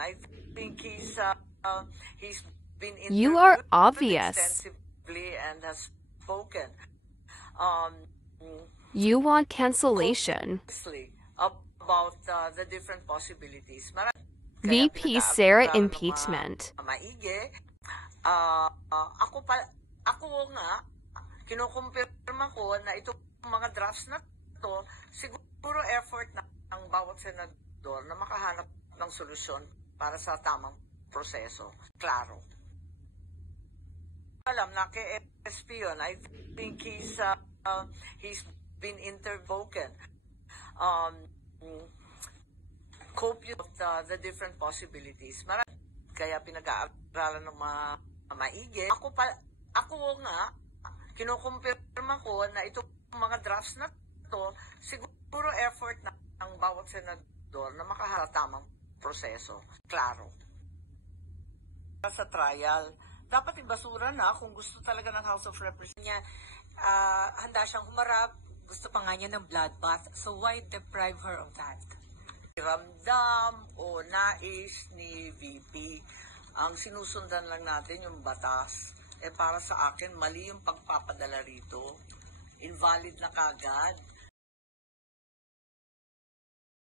I think he's been You are interviewed obvious. extensively and has spoken You want cancellation. about the different possibilities. VP Sara impeachment. Maigi. Ako nga, kinukumpirma ko na itong mga drafts na to, siguro effort ng bawat senador na makahanap ng solusyon para sa tamang proseso. Klaro. Alam na kay SP yun, I think he's been intervoken. Copious of the different possibilities. Kaya pinag-aaralan ng maigi. Ako nga, kinukumpirma ko na itong mga drafts na to, siguro effort ng bawat senador na makaharap tamang proseso. Klaro. Sa trial, dapat ibasura na kung gusto talaga ng House of Representatives. Handa siyang humarap, gusto pa nga niya ng bloodbath. So why deprive her of that? Ramdam o nais ni VP, ang sinusundan lang natin yung batas. Para sa akin, mali yung pagpapadala rito. Invalid na kagad.